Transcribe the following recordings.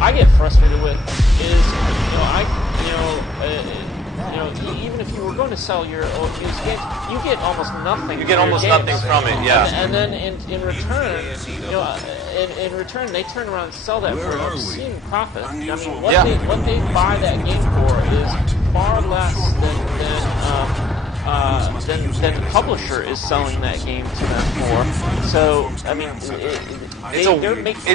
I get frustrated with is, even if you were going to sell your old used games, you get almost nothing. You get almost nothing from it, yeah. And then in return, in return, they turn around and sell that for an obscene profit. I mean, what they buy that game for is far less than the publisher is selling that game to them for. So, I mean, it's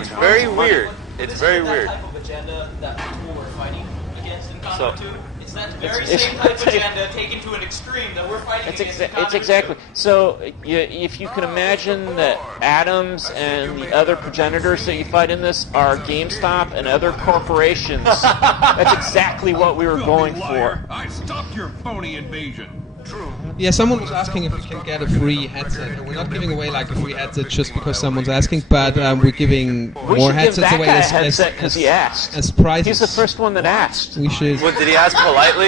very weird. It's very weird. Type of agenda that people were fighting against in CONDUIT 2. It's that very It's- same type of agenda taken to an extreme that we're fighting against in CONDUIT It's exactly. So, if you can imagine that Adams and the other progenitors that you fight in this are GameStop and other corporations, that's exactly what we were going for. I stopped your phony invasion. True. Yeah, someone was asking if we can get a free headset. We're not giving away like a free headset just because someone's asking, but we're giving more headsets away that guy a headset because he asked. as prizes. He's the first one that asked. We should. What, did he ask politely?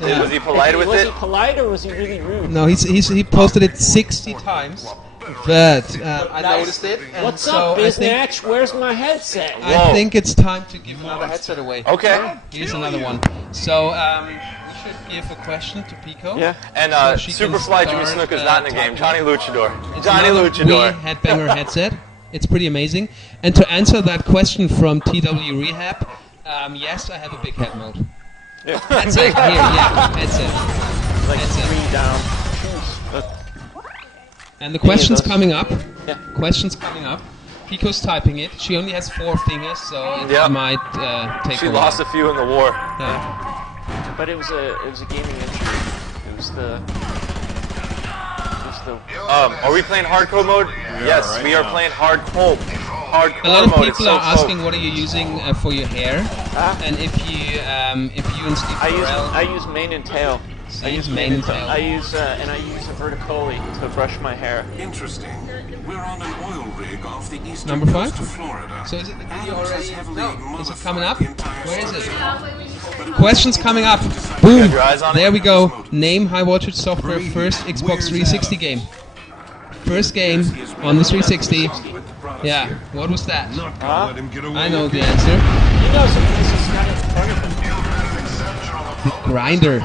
Yeah. Was he polite with Was it? he polite or was he really rude? No, he posted it 60 times, but I noticed it. And What's so up, I think, Biznatch? Where's my headset? I think it's time to give another headset away. Okay. Here's another one. So we should give a question to Pico. Yeah. And So she can Superfly Jimmy start, Snuka's not in the game. Johnny Luchador. It's Johnny another Luchador. Wii Headbanger headset. It's pretty amazing. And to answer that question from TW Rehab, yes, I have a big head mode. Yeah. Headset here, yeah, headset. Like Headset. 3 down. And the question's those. coming up. Yeah. Question's coming up. Pico's typing it. She only has 4 fingers, so it Yeah. might take She a while. lost a few in the war. Yeah. But it was a gaming injury. It was the. Are we playing hardcore mode? Yes, we are playing hardcore. Hardcore A lot of mode. It's people so are asking close. what are you using for your hair, and if you and Steve Carell, I use mane and tail. I use mane and tail. I use a verticoli to brush my hair. Interesting. We're on an oil rig off the eastern Number 5? coast of Florida. So is it the video Adams has already? heavily No. Is it coming up? modified the entire Where is it? structure. Questions coming up. Boom. Your eyes on it? There we go. Name high voltage software first Xbox 360 game. First game on the 360. Yeah. What was that? Not gonna let him get away I know the again. answer. You know, some pieces got in front of him. Grinder.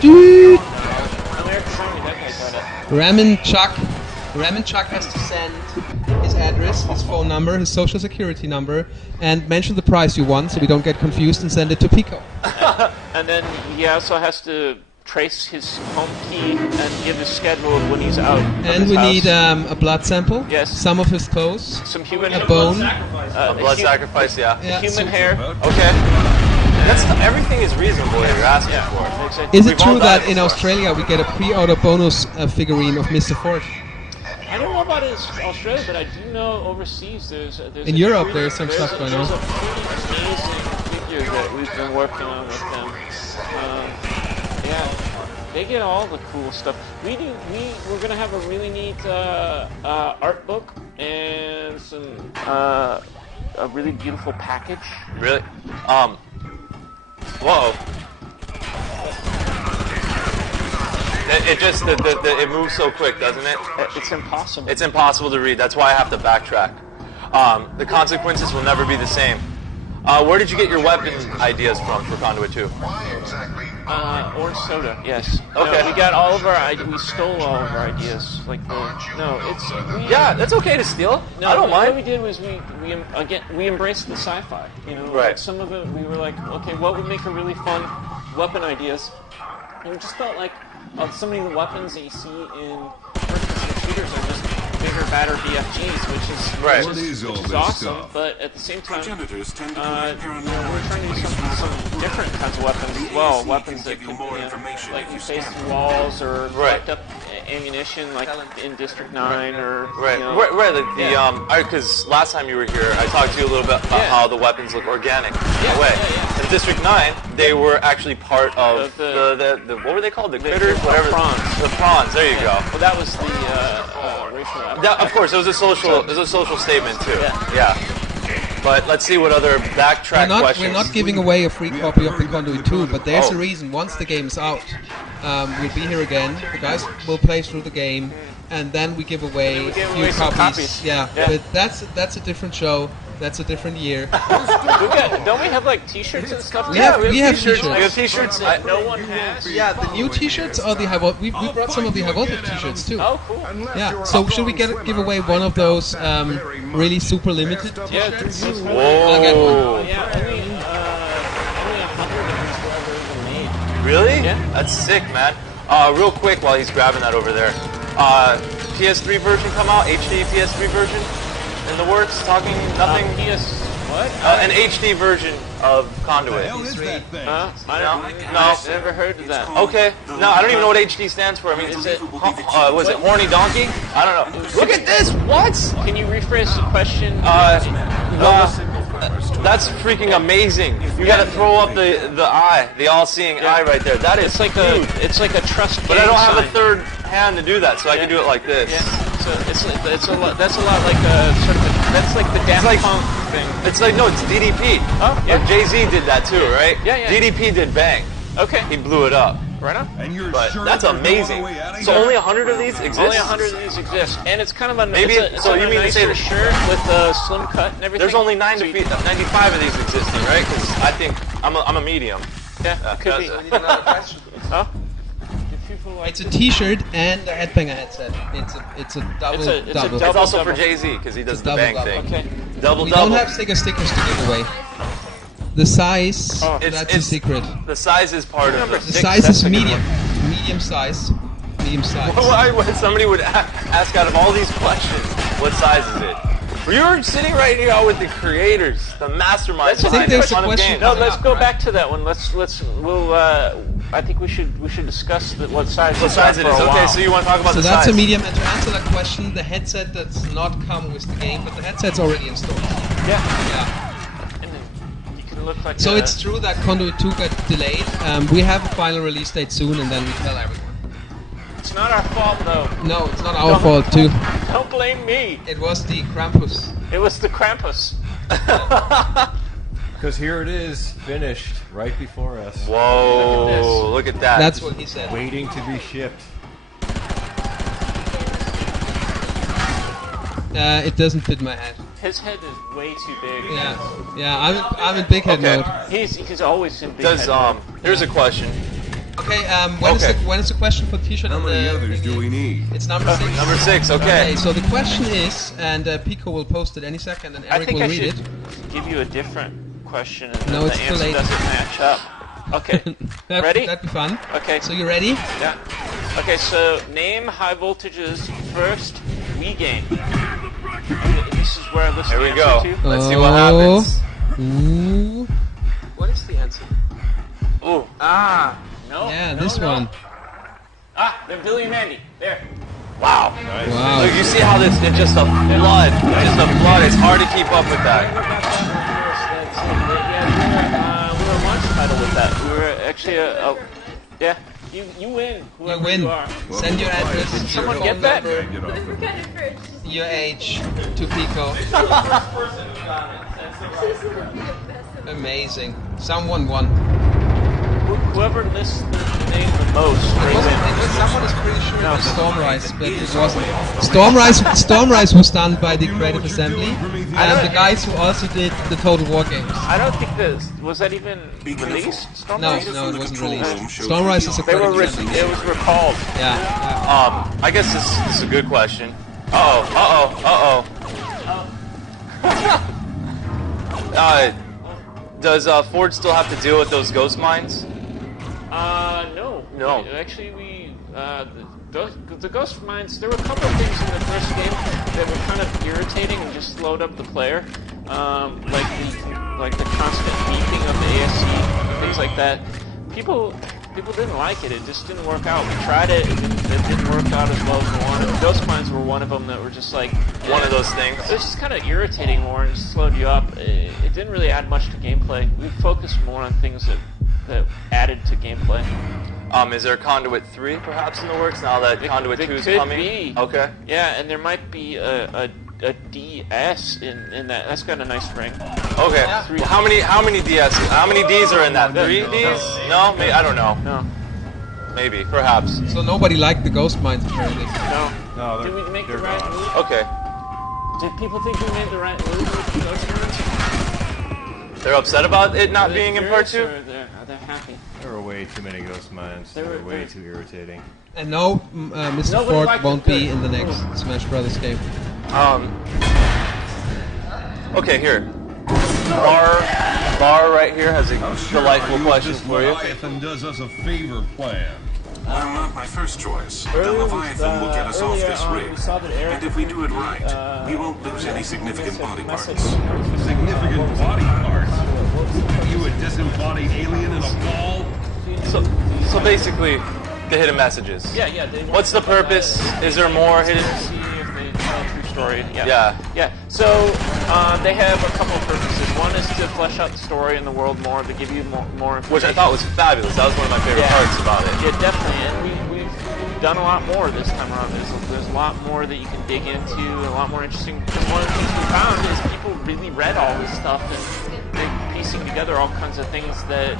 Dude. American Army, that guy got it. Ramen Chuck has to send his address, his phone number, his social security number, and mention the price you want so we don't get confused and send it to Pico. And then he also has to trace his home key and give his schedule of when he's out. of And his we house. need a blood sample. Yes. Some of his toes. some human A bone. Blood sacrifice, yeah. Yeah, human so- hair. Okay. Everything is reasonable that you're asking for. Is We've it all true done that it in before. Australia we get a pre-order bonus figurine of Mr. Ford? I don't know about it in Australia, but I do know overseas there's In a Europe, pretty- there's some stuff going on. There's a pretty amazing figure that we've been working on with them. Yeah, they get all the cool stuff. We're gonna have a really neat art book and some a really beautiful package. Really? Whoa. It just it moves so quick, doesn't it? It's impossible. It's impossible to read. That's why I have to backtrack. The consequences will never be the same. Where did you get your weapon ideas from for Conduit 2? Orange soda. Yes. Okay. No, we got all of our. We stole all of our ideas. Like it's. Yeah, that's okay to steal. No, I don't What we mind. did was we embraced the sci-fi. You know, Right. Like some of it we were like, okay, what would make a really fun weapon ideas? And we just felt like so many of the weapons that you see in first-person shooters are just bigger, badder BFGs, which is Right. What is all which is this awesome. stuff? But at the same time, Progenitors tend to we're commit trying to do some different kinds of weapons as well. Weapons that give you can, more you know, information like if you face scan them. walls or Right. collect up ammunition, like in District 9 or Right, you know, right. Because last time you were here, I talked to you a little bit about Yeah. how the weapons look organic in a way. yeah. In District 9, they were actually part of The- the what were they called? The They're critters, called whatever. prawns. The prawns. There you go. Well, that was the racial. That, of course, it was a social statement too. Yeah. But let's see what other backtrack questions. We're not giving away a free copy of the Conduit 2, but there's Oh. a reason. Once the game's out, we'll be here again. The guys will play through the game, and then we give away we give a few away some copies. copies. Yeah, Yeah. but that's a different show. That's a different year. Don't we have like T-shirts and stuff? We have t-shirts. t-shirts. We have t-shirts. That no one has. Yeah, the new t-shirts or the high voltage. We brought some of the high voltage t-shirts too. Oh, cool. Yeah. So should we give away one of those really super limited Yeah, t-shirts? Whoa. I'll get one. Yeah, only 100 of these were ever even made. Really? Yeah. That's sick, man. Real quick while he's grabbing that over there. PS3 version come out? HD PS3 version in the works? Talking nothing? PS what? An HD version of Conduit. Hell is that thing? I've never heard of that. Okay. No, I don't even know what HD stands for. I mean, is it, was it horny donkey? I don't know. Look at this! What? Can you rephrase the question? That's freaking amazing. You gotta throw up the eye, the all-seeing eye right there. That is huge. It's like a trust. But I don't have a sign. third hand to do that, so I can do it like this. Yeah. So it's a lot. That's a lot like a sort of. That's like the Daft Punk thing. It's like, no, it's DDP. Oh, yeah. Or Jay-Z did that too, right? Yeah. DDP did Bang. Okay. He blew it up. Right on. And you're But sure that's there's no amazing. other way out of So here? only 100 of these exist? Only 100 of these exist, and it's kind of a Maybe- it's so a you mean to say nicer that- shirt with a slim cut and everything. There's only So 95 of these existing, right? Because I think I'm a medium. Yeah, could be. Oh. If people like It's a T-shirt and a headbanger headset. It's a double It's a double. It's also double. for Jay-Z because he does the double Bang double. thing. Okay. Double We double. don't have Sega stickers to give away. The size, Oh. that's a secret. The size is part of The it. size is medium. Medium size. Medium size. Why when somebody would ask out of all these questions, what size is it? You're sitting right here with the creators, the masterminds I think behind there's a ton a of question games. No, coming let's up, go right? back to that one. We'll. I think we should discuss what size. What size it is? Okay, so you want to talk about So the that's size? a medium. And to answer that question, the headset does not come with the game, but the headset's already installed. Yeah. Yeah. And then you can look like. So it's true that Conduit 2 got delayed. We have a final release date soon, and then we tell everyone. It's not our fault though. No, it's not our fault too. Don't blame me. It was the Krampus. It was the Krampus. Because here it is, finished, right before us. Whoa, look at that. That's what he said. Waiting to be shipped. It doesn't fit my head. His head is way too big. Yeah. I'm in big head Okay. mode. He's always in big Does head. here's a question. Okay. Okay. When is the question for the T-shirt? How and many the others do we need? It's number 6. Number 6, okay. Okay. So the question is, and Pico will post it any second, and I Eric think will I read should it. give you a different question, and No, then it's the too answer late. doesn't match up. Okay. Ready? That'd be fun. Okay. So you ready? Yeah. Okay, so name High Voltage's first Wii game. This is where I listen Here we go. to. Let's see what happens. Ooh. What is the answer? Ooh. Ah. No. Yeah, no, this no. one. Ah, they're Billy and Mandy. There. Wow. Wow. Look, you see how this is just a flood. Just a flood. It's hard to keep up with that. Yeah, we were a launch title with that. We were actually yeah. You win. Whoever You win. You are. Send your address, your someone phone get that? number, Get off the your age to Pico. Amazing. Someone won. Whoever lists the name the most, they win. Someone is pretty sure it was Stormrise, but it wasn't. Stormrise was done by the Creative Assembly, and the guys who also did the Total War games. I don't think was that even released. No, Stormrise? no, it wasn't released. Stormrise is a They were Creative Assembly. it was recalled. Yeah. I guess this is a good question. Uh-oh. Does Ford still have to deal with those ghost mines? No. No. Actually, the Ghost Mines, there were a couple of things in the first game that were kind of irritating and just slowed up the player. Like the constant beeping of the ASC and things like that. People didn't like it. It just didn't work out. We tried it. It didn't work out as well as we wanted. Ghost Mines were one of them that were just like One of those things. It was just kind of irritating more and just slowed you up. It didn't really add much to gameplay. We focused more on things that added to gameplay. Is there Conduit 3 perhaps in the works now that Conduit 2 is could coming? be. Okay. Yeah, and there might be a DS in that. That's got a nice ring. Okay. Three. Well, how many DSs? How many Ds are in that? 3 Ds? No, maybe, I don't know. No, Maybe, perhaps. So nobody liked the Ghost Mines apparently. no. No, Did we make the they're right gone. move? Okay. Did people think we made the right move with Ghost Mines? They're upset about it not being in part 2? They're happy. There were way too many ghost mines. They were way too irritating. And no, Mr. Nobody Ford liked won't it. Good. be in the next Smash Brothers game. Okay, here. Bar right here has a delightful question for you. Leviathan does us a favor plan. Well, not my first choice. The Leviathan will get us off this rig. And if we do it right, we won't lose any significant body parts. Significant body parts. Are you a disembodied alien in a ball? So basically, the hidden messages. Yeah. What's the purpose? Is there more hidden? See if they tell a true story. Yeah. So they have a couple of purposes. One is to flesh out the story in the world more, to give you more information. Which I thought was fabulous. That was one of my favorite parts about it. Yeah, definitely. And we've done a lot more this time around. There's a lot more that you can dig into, a lot more interesting. Because one of the things we found is people really read all this stuff and they're piecing together all kinds of things that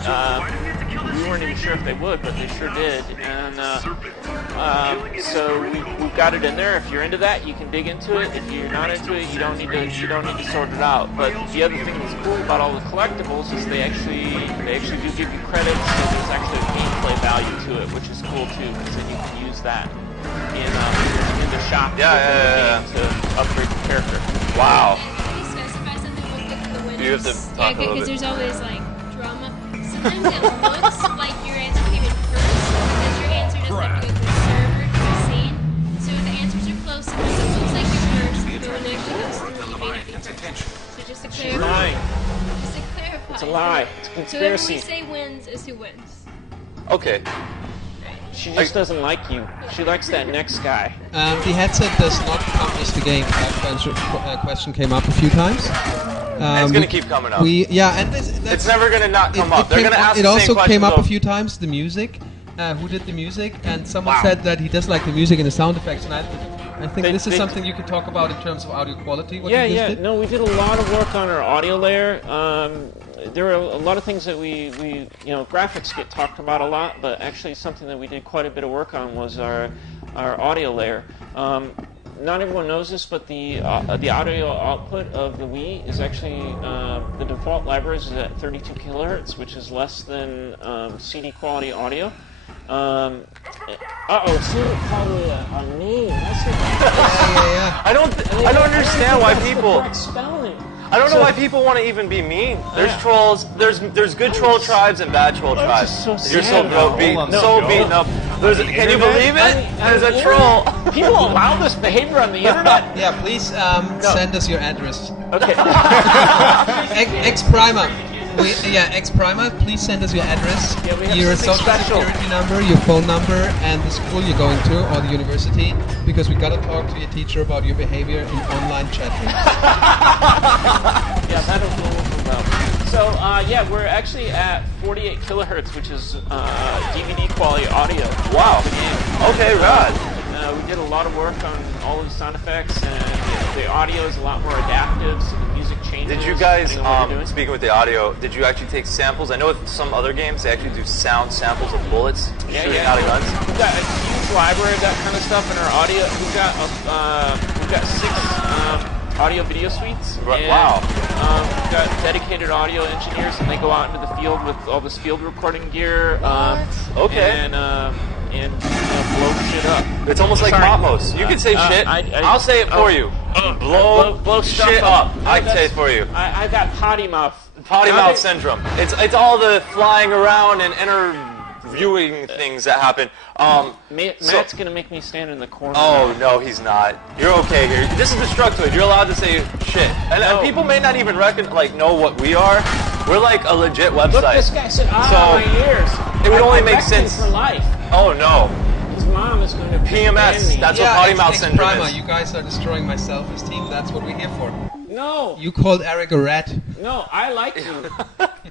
we weren't even sure if they would, but they sure did. And so we've got it in there. If you're into that, you can dig into it. If you're not into it, you don't need to sort it out. But the other thing that's cool about all the collectibles is they actually do give you credits, so there's actually a gameplay value to it, which is cool too, because then you can use that in the shop to upgrade the character. Wow. Can you specify something real quick for the winners? You have to talk a little because bit. there's always like drama. Sometimes it looks like your answer came in first because your answer doesn't like go to the server to the scene. So if the answers are close, sometimes it looks like you're first, but when it actually goes through, you may not be first. So just to She's clarify. lying. Just to clarify. It's a lie. It's a So whoever conspiracy. we say wins is who wins. Okay. She just doesn't like you. She likes that next guy. The headset does not publish the game. That question came up a few times. It's going to keep coming up. It's never going to not come up. They're going to ask It the same also question. came up a few times, the music. Who did the music? And someone said that he does like the music and the sound effects. And I think this is something you could talk about in terms of audio quality. What you just did. No, we did a lot of work on our audio layer. There are a lot of things that we graphics get talked about a lot, but actually something that we did quite a bit of work on was our audio layer. Not everyone knows this, but the audio output of the Wii is actually the default library is at 32 kilohertz, which is less than CD quality audio. Someone called me a name. I don't understand why people. Spelling. I don't know why people want to even be mean. There's trolls. There's good troll tribes and bad troll tribes. You're so beaten up. Can you believe it? There's a troll. People allow this behavior on the internet. Yeah, please send us your address. Okay. X Primer. X Primer, please send us your address, Yeah, we have your something social special. security number, your phone number, and the school you're going to, or the university, because we gotta talk to your teacher about your behavior in online chat rooms. Yeah, that'll go well. So, we're actually at 48 kilohertz, which is DVD quality audio. Wow. For the game. Okay, rad. We did a lot of work on all of the sound effects, and the audio is a lot more adaptive, so the music changes. Did you guys, depending on what you're doing. speaking with the audio, did you actually take samples? I know with some other games they actually do sound samples of bullets shooting out of guns. We've got a huge library of that kind of stuff in our audio. We've got 6 audio video suites. And, Wow. We've got dedicated audio engineers, and they go out into the field with all this field recording gear. Okay. And blow shit up. It's almost like Mopos. You can say shit. I'll say it for you. Blow stuff shit up. I can say it for you. I got potty mouth. Potty mouth syndrome. It's all the flying around and interviewing things that happen. Matt's gonna make me stand in the corner. Oh now. no, he's not. You're okay here. This is Destructoid. You're allowed to say shit, and people may not even know what we are. We're like a legit website. Look, this guy said, my ears. It would only make sense for life. Oh no. His mom is going to PMS. ban me. That's what potty mouth syndrome Primer, is. you guys are destroying my self-esteem. That's what we're here for. No. You called Eric a rat. No, I like you.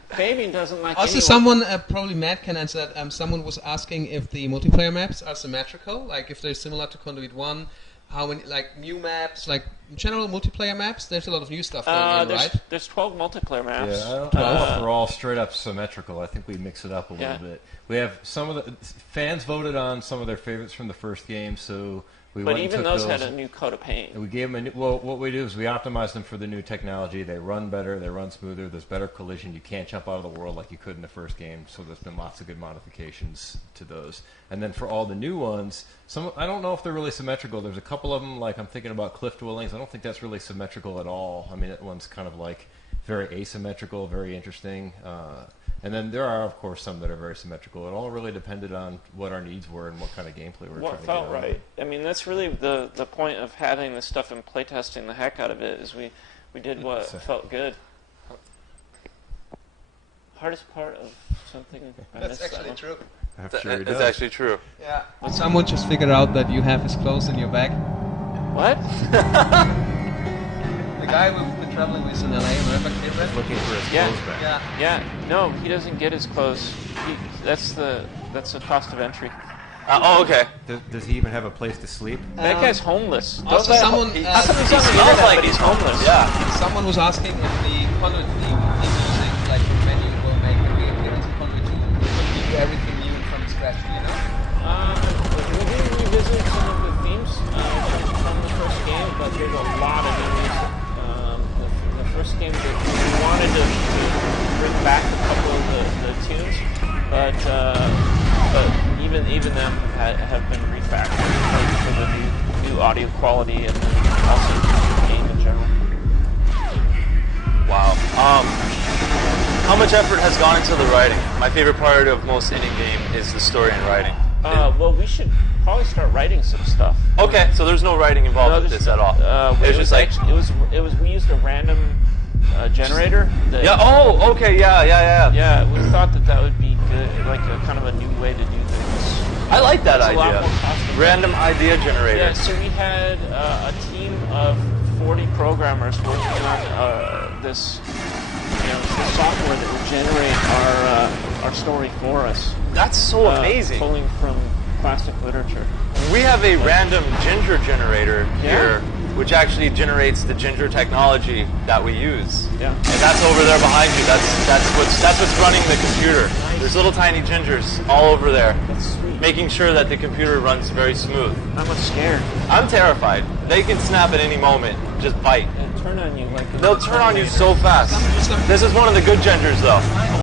Fabian doesn't like Also, anyone. someone, probably Matt can answer that, someone was asking if the multiplayer maps are symmetrical, like if they're similar to Conduit 1, how many, like new maps, like general multiplayer maps, there's a lot of new stuff going on, right? There's 12 multiplayer maps. Yeah, I don't know if we're all straight up symmetrical. I think we mix it up a little bit. We have some of the fans voted on some of their favorites from the first game, so But even those had a new coat of paint. And we gave them a new, well, what we do is we optimize them for the new technology. They run better, they run smoother, there's better collision. You can't jump out of the world like you could in the first game, so there's been lots of good modifications to those. And then for all the new ones, I don't know if they're really symmetrical. There's a couple of them, like I'm thinking about Cliff Dwellings. I don't think that's really symmetrical at all. I mean, that one's kind of like very asymmetrical, very interesting. And then there are, of course, some that are very symmetrical. It all really depended on what our needs were and what kind of gameplay we were trying to get. What felt right. I mean, that's really the point of having this stuff and playtesting the heck out of it, is we did what felt good. Hardest part of something... That's actually true. It's actually true. Yeah. But someone just figured out that you have his clothes in your bag. What? The guy we've been traveling with in LA, remember Cleveland? Looking for his clothes back. Yeah. No, he doesn't get his clothes. That's the cost of entry. Okay. Does he even have a place to sleep? That guy's homeless. Also, someone... How come he's on the internet, but he's homeless? Yeah. Someone was asking if the Conduit theme is using, like, the menu will make a reappearance in Conduit 2. Will we do everything new and from scratch, do you know? We did revisit some of the themes from the first game, but there's a lot of new music. The first game, we wanted to bring back a couple of the tunes, but even them have been refactored for the new audio quality and also the game in general. Wow. How much effort has gone into the writing? My favorite part of most any game is the story and writing. Well, we should probably start writing some stuff. Okay, so there's no writing involved with this at all. It was like we used a random generator. Yeah. Oh, okay. Yeah. Yeah, we thought that would be good, like a kind of a new way to do things. I like that It's a lot idea. more cost-effective. Random idea generator. Yeah, so we had a team of 40 programmers working on this software that would generate our story for us. That's so amazing. Pulling from classic literature. We have a random ginger generator here, which actually generates the ginger technology that we use. Yeah. And that's over there behind you. That's what's running the computer. Nice. There's little tiny gingers all over there, That's sweet. making sure that the computer runs very smooth. I'm scared. I'm terrified. They can snap at any moment, just bite. And turn on you like They'll turn on you so fast. This is one of the good gingers, though.